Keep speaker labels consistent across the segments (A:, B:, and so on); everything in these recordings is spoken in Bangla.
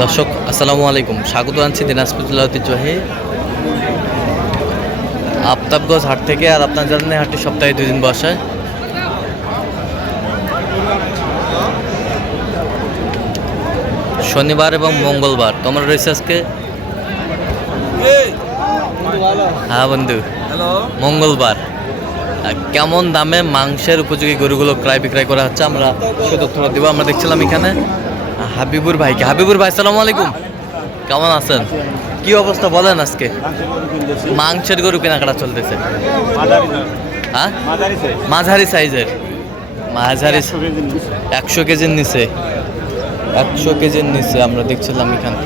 A: দর্শক আসসালামু আলাইকুম। স্বাগত আনছি দিনাজপুর জেলা ঐতিহ্যবাহী আফতাবগঞ্জ হাট থেকে আর আপনার জানেন হাটটি সপ্তাহে দুই দিন বসে। শনিবার এবং মঙ্গলবার তোমরা রয়েছে আজকে? হ্যাঁ বন্ধু মঙ্গলবার। কেমন দামে মাংসের উপযোগী গরুগুলো ক্রয় বিক্রয় করা হচ্ছে আমরা সে তথ্যটা দেবো। আমরা দেখছিলাম এখানে। হাবিবুর ভাইকে। হাবিবুর ভাই সালাম আলাইকুম। কেমন আছেন? কি অবস্থা বলেন আজকে? মাংসের গরু কেনাকাটা চলতেছে। হ্যাঁ? মাঝারি সাইজের। মাঝারি একশো কেজির নিচে। একশো কেজির নিচে আমরা দেখছিলাম এখানে।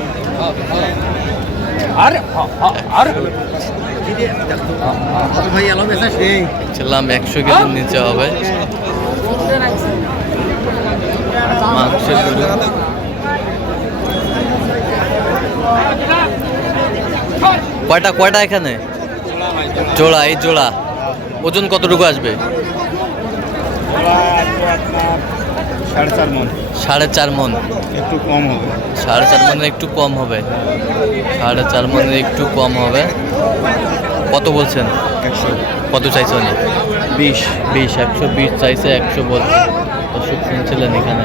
A: দেখছিলাম একশো কেজির নিচে হবে। মাংসের গরু। কয়টা কয়টা এখানে? জোড়া এই জোড়া। ওজন কতটুকু আসবে?
B: সাড়ে চার মন।
A: মন
B: একটু কম হবে।
A: সাড়ে চার মনের একটু কম হবে। সাড়ে চার মনের একটু কম হবে। কত বলছেন?
B: একশো।
A: কত চাইছে উনি?
B: বিশ।
A: বিশ একশো বিশ চাইছে একশো বলছে। দর্শক শুনছিলেন এখানে।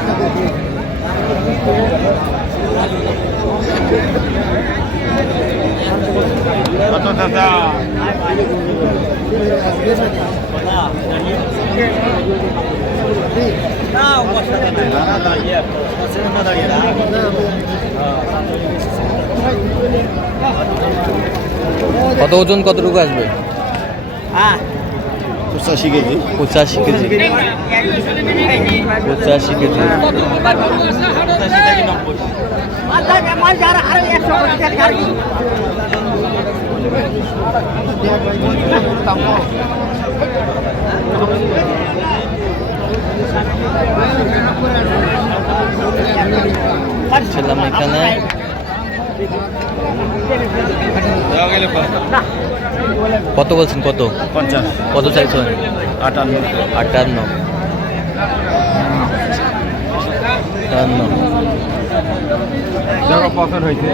B: দাদা
A: কত ওজন কতটুকু আসবে?
B: পঁচাশি কেজি।
A: পঁচাশি কেজি। পঁচাশি কেজি। ছিলাম এখানে। কত বলছেন কত?
B: পঞ্চাশ।
A: কত চাইছেন?
B: আটান্ন।
A: আটান্ন। আটান্ন।
B: দেখো হয়েছে।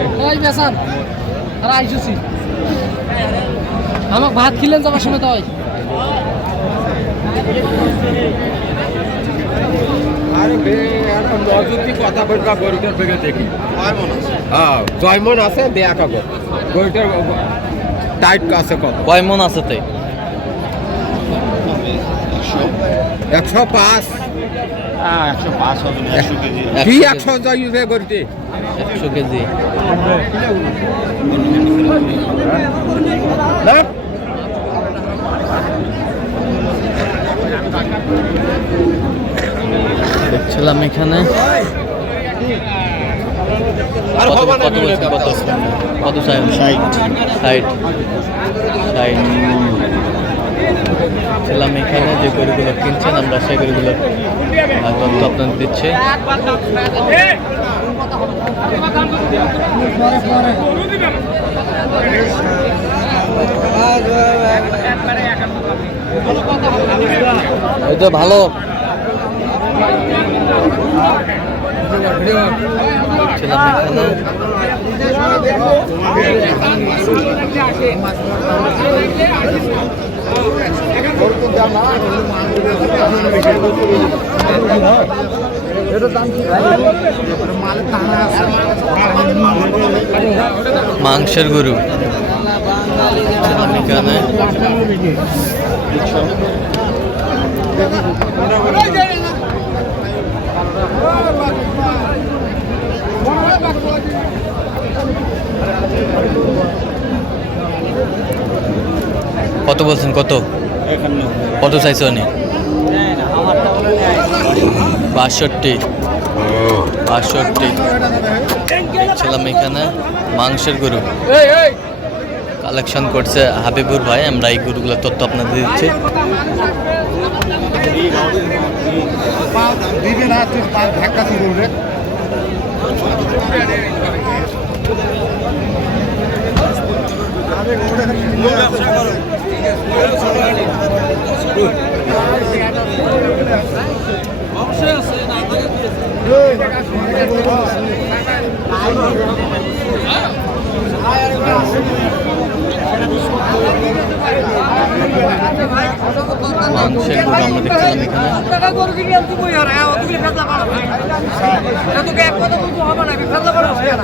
C: আমাকে ভাত খিলেন যাবার সময় তো
D: হ্যাঁ জয়মন আছে দেয়া কাগজ গরুটার টাইট আছে কত?
A: কয় আছে তাই
D: একশো পাঁচ। কি একশো জয়বে গরুতে
A: একশো কেজি। দেখছিলাম এখানে।
D: আর
A: কত
D: হবে না
B: ষাট।
A: ষাট। ষাট। ছিলাম এখানে যে গরুগুলো কিনছেন আমরা সেই গরুগুলো তথ্য আপনাদের দিচ্ছি। তো ভালো। ছিলাম মাংসের গরু। ছিলাম এখানে কত বলছেন কত? কত চাইছে উনি? বাষট্টি। বাষট্টি। ছিলাম এখানে মাংসের গরু। কালেকশন করছে হাবিবুর ভাই আমরা এই গরুগুলোর তথ্য আপনাদের দিচ্ছি। মাংসের গরু আমরা দেখছিলাম এখানে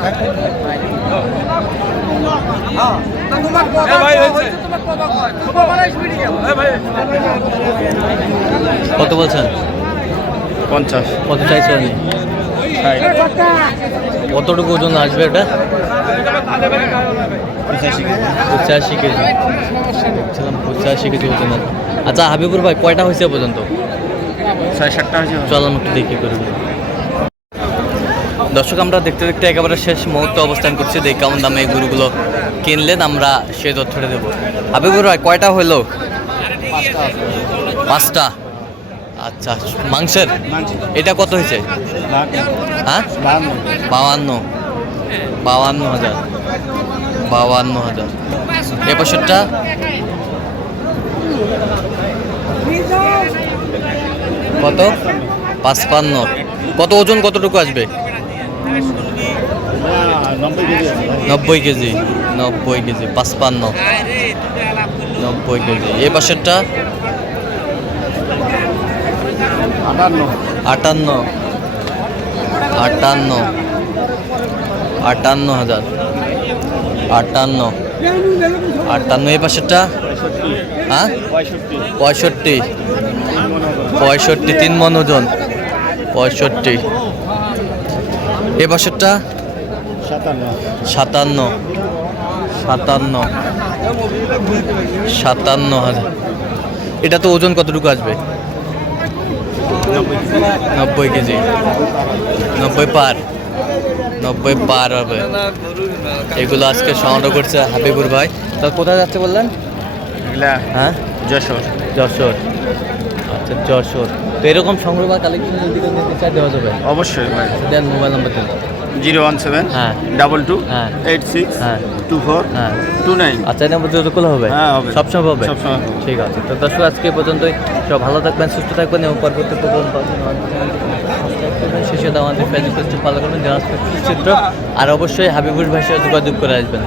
A: কত বলছেন?
B: পঞ্চাশ।
A: কত চাইছেন কতটুকু ওজন আসবে এটা?
B: পঁচাশি কেজি।
A: দেখছিলাম পঁচাশি কেজি ওজন আছে। আচ্ছা হাবিবুর ভাই কয়টা হয়েছে পর্যন্ত?
B: ছয় সাতটা হয়েছে।
A: চল আমি একটু দেখি করব দর্শক আমরা দেখতে দেখতে একেবারে শেষ মুহূর্তে অবস্থান করছি। দেখি কেমন দামে এই গরুগুলো কিনলেন আমরা সে তথ্যটা দেবো। হাবিবুর ভাই কয়টা হলো? পাঁচটা। আচ্ছা মাংসের? এটা কত হয়েছে? হ্যাঁ? বাউান্ন। বাউান্ন হাজার। বাউান্ন হাজার। এ বছরটা? কত? পাঁচপান্ন। কত ওজন কতটুকু আসবে?
B: নব্বই কেজি।
A: নব্বই কেজি, পাঁচপান্ন। নব্বই কেজি। এ পাশেরটা
B: আটান্ন।
A: আটান্ন। আটান্ন। হাজার। আটান্ন। আটান্ন এই পাশেরটা? হ্যাঁ?
B: পঁয়ষট্টি।
A: পঁয়ষট্টি তিন মন ওজন। পঁয়ষট্টি। এ
B: সাতান্ন।
A: সাতান্ন। সাতান্ন। সাতান্ন হাজার। এটা তো ওজন কতটুকু আসবে? নব্বই কেজি। নব্বই পার। নব্বই পার হবে। এগুলো আজকে সংগ্রহ করছে হাবিবুর ভাই। তো কোথায় যাচ্ছে বললেন? হ্যাঁ?
B: যশোর।
A: যশোর। আচ্ছা যশোর। তো এরকম সংগ্রহ বা কালেকশন যদি নিতে দেওয়া যাবে?
B: অবশ্যই ভাই।
A: দেন মোবাইল নাম্বার দেন
B: জিরো ওয়ান সেভেন
A: হ্যাঁ।
B: ডাবল টু
A: হ্যাঁ।
B: এইট সিক্স
A: হ্যাঁ।
B: টু ফোর
A: হ্যাঁ।
B: Two nine.
A: আচ্ছা এই নম্বর যতগুলো হবে?
B: হ্যাঁ, হবে।
A: সবসময় হবে?
B: সবসময়
A: ঠিক আছে। তো দর্শক আজকে পর্যন্তই। সব ভালো থাকবেন সুস্থ থাকবেন এবং পরবর্তী পাচ্ছেন শেষে আমাদের ফেসবুক পেজটি ফলো করবেন চিত্র। আর অবশ্যই হাবিবুর ভাষায় যোগাযোগ করে আসবেন।